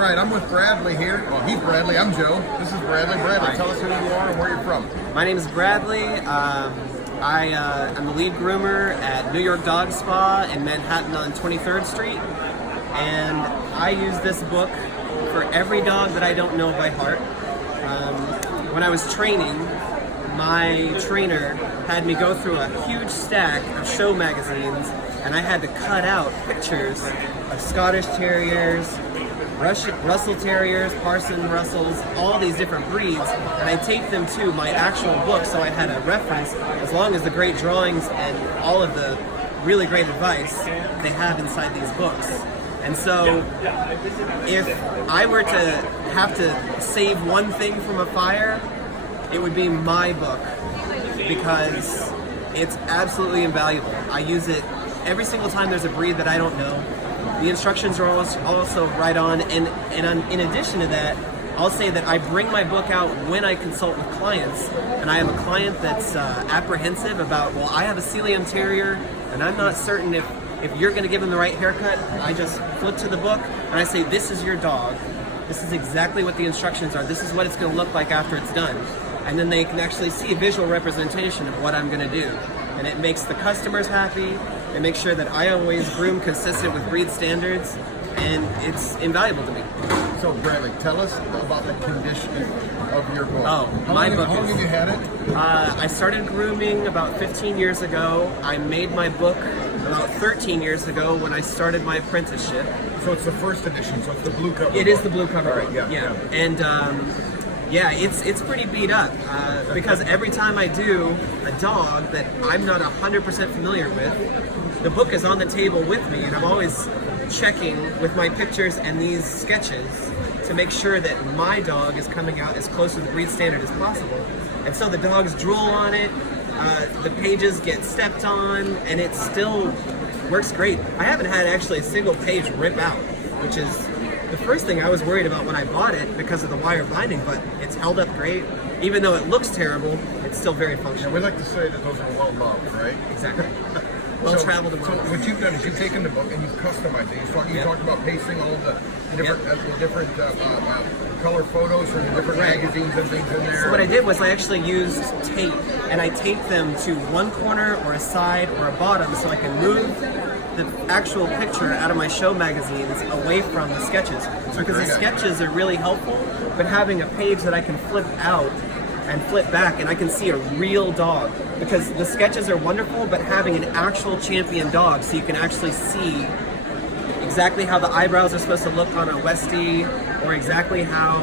right, I'm with Bradley here. Well, he's Bradley, I'm Joe. This is Bradley. Bradley, Hi. tell us who you are and where you're from. My name is Bradley. I'm the lead groomer at New York Dog Spa in Manhattan on 23rd Street. And I use this book for every dog that I don't know by heart. When I was training, my trainer had me go through a huge stack of show magazines, and I had to cut out pictures of Scottish Terriers, Russell Terriers, Parson Russells, all these different breeds, and I taped them to my actual book so I had a reference, as long as the great drawings and all of the really great advice they have inside these books. And so, if I were to have to save one thing from a fire, it would be my book, because it's absolutely invaluable. I use it every single time there's a breed that I don't know. The instructions are also right on, and in addition to that, I'll say that I bring my book out when I consult with clients, and I have a client that's apprehensive about, well, I have a Sealyham Terrier, and I'm not certain if you're going to give him the right haircut. I just flip to the book, and I say, this is your dog. This is exactly what the instructions are. This is what it's going to look like after it's done. And then they can actually see a visual representation of what I'm going to do. And it makes the customers happy. It makes sure that I always groom consistent with breed standards, and it's invaluable to me. So, Bradley, tell us about the conditioning of your book. Oh, How long have you had it? I started grooming about 15 years ago. I made my book about 13 years ago when I started my apprenticeship. So it's the first edition, so it's the blue cover. It is the blue cover. Right, yeah. And it's pretty beat up because every time I do a dog that I'm not 100% familiar with, the book is on the table with me, and I'm always checking with my pictures and these sketches to make sure that my dog is coming out as close to the breed standard as possible. And so the dogs drool on it, the pages get stepped on, and it still works great. I haven't had actually a single page rip out, which is the first thing I was worried about when I bought it because of the wire binding, but it's held up great. Even though it looks terrible, it's still very functional. Yeah, we like to say that those are well loved, right? Exactly. Well-traveled and so well-loved. what you've done is you've taken the book and you've customized it. You talked about pasting all of the different color photos from the different magazines and things in there. So what I did was I actually used tape, and I taped them to one corner or a side or a bottom so I can move the actual picture out of my show magazines away from the sketches. Because the sketches are really helpful, but having a page that I can flip out and flip back and I can see a real dog. Because the sketches are wonderful, but having an actual champion dog so you can actually see exactly how the eyebrows are supposed to look on a Westie, or exactly how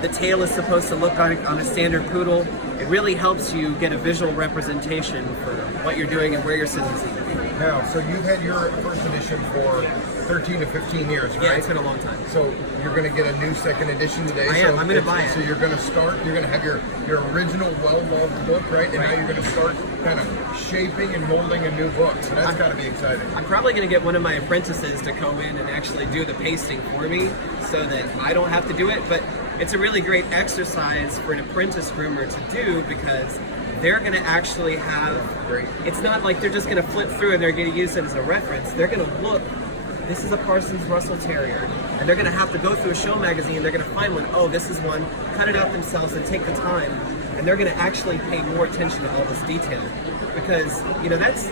the tail is supposed to look on a standard poodle. It really helps you get a visual representation for what you're doing and where your scissors need to be. Now, so you've had your first edition for 13 to 15 years, right? Yeah, it's been a long time. So you're going to get a new second edition today. I am. I'm going to buy it. So you're going to start, you're going to have your original well-loved book, right? And now you're going to start kind of shaping and molding a new book. So that's got to be exciting. I'm probably going to get one of my apprentices to come in and actually do the pasting for me so that I don't have to do it. But it's a really great exercise for an apprentice groomer to do, because they're going to actually have, it's not like they're just going to flip through and they're going to use it as a reference. They're going to look, this is a Parsons Russell Terrier, and they're going to have to go through a show magazine, they're going to find one, oh, this is one, cut it out themselves and take the time, and they're going to actually pay more attention to all this detail. Because, you know, that's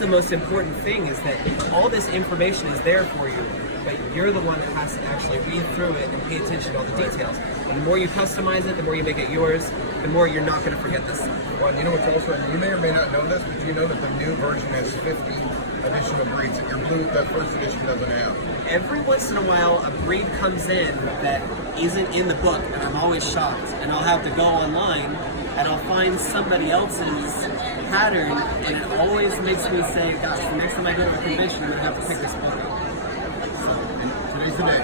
the most important thing, is that all this information is there for you, but you're the one that has to actually read through it and pay attention to all the details. And the more you customize it, the more you make it yours, the more you're not going to forget this stuff. Well, you know what's also, you may or may not know this, but you know that the new version has 50 additional breeds that that first edition doesn't have. Every once in a while, a breed comes in that isn't in the book, and I'm always shocked. And I'll have to go online, and I'll find somebody else's pattern, and it always makes me say, gosh, the next time I go to a convention, I'm going to have to pick this book up. Today's the day.